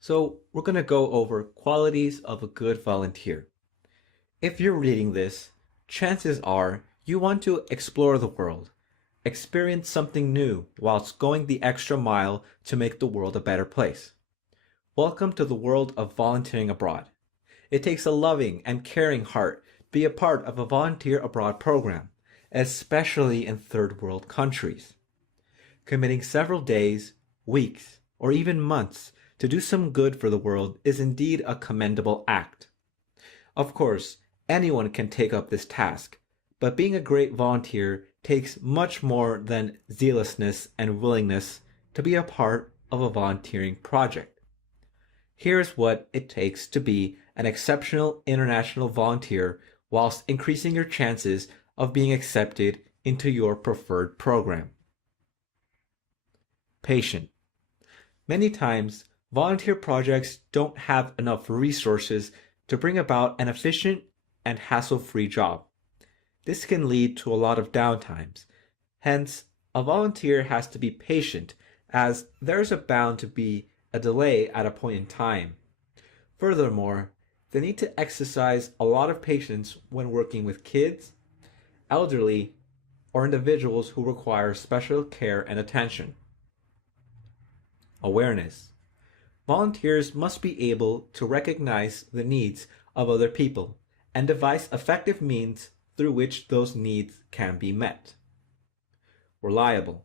So, we're going to go over qualities of a good volunteer. If you're reading this, chances are you want to explore the world, experience something new whilst going the extra mile to make the world a better place. Welcome to the world of volunteering abroad. It takes a loving and caring heart to be a part of a volunteer abroad program, especially in third world countries. Committing several days, weeks, or even months to do some good for the world is indeed a commendable act. Of course, anyone can take up this task, but being a great volunteer takes much more than zealousness and willingness to be a part of a volunteering project. Here's what it takes to be an exceptional international volunteer whilst increasing your chances of being accepted into your preferred program. Patient. Many times, volunteer projects don't have enough resources to bring about an efficient and hassle-free job. This can lead to a lot of downtimes. Hence, a volunteer has to be patient as there's bound to be a delay at a point in time. Furthermore, they need to exercise a lot of patience when working with kids, elderly, or individuals who require special care and attention. Awareness. Volunteers must be able to recognize the needs of other people and devise effective means through which those needs can be met. Reliable.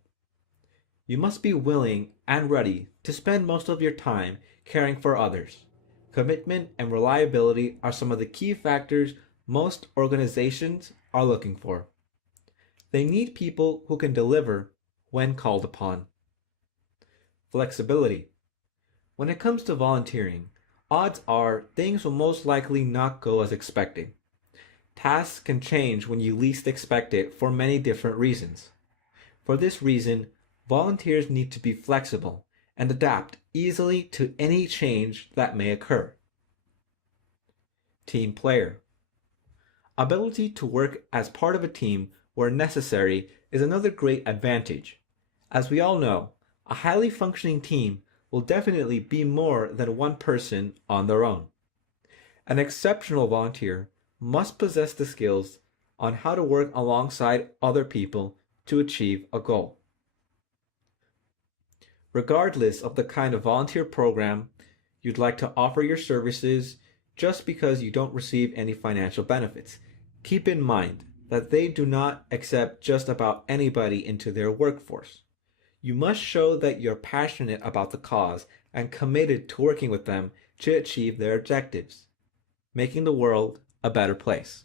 You must be willing and ready to spend most of your time caring for others. Commitment and reliability are some of the key factors most organizations are looking for. They need people who can deliver when called upon. Flexibility. When it comes to volunteering, odds are things will most likely not go as expected. Tasks can change when you least expect it for many different reasons. For this reason, volunteers need to be flexible and adapt easily to any change that may occur. Team player. Ability to work as part of a team where necessary is another great advantage. As we all know, a highly functioning team will definitely be more than one person on their own. An exceptional volunteer must possess the skills on how to work alongside other people to achieve a goal. Regardless of the kind of volunteer program you'd like to offer your services, just because you don't receive any financial benefits, keep in mind that they do not accept just about anybody into their workforce. You must show that you're passionate about the cause and committed to working with them to achieve their objectives, making the world a better place.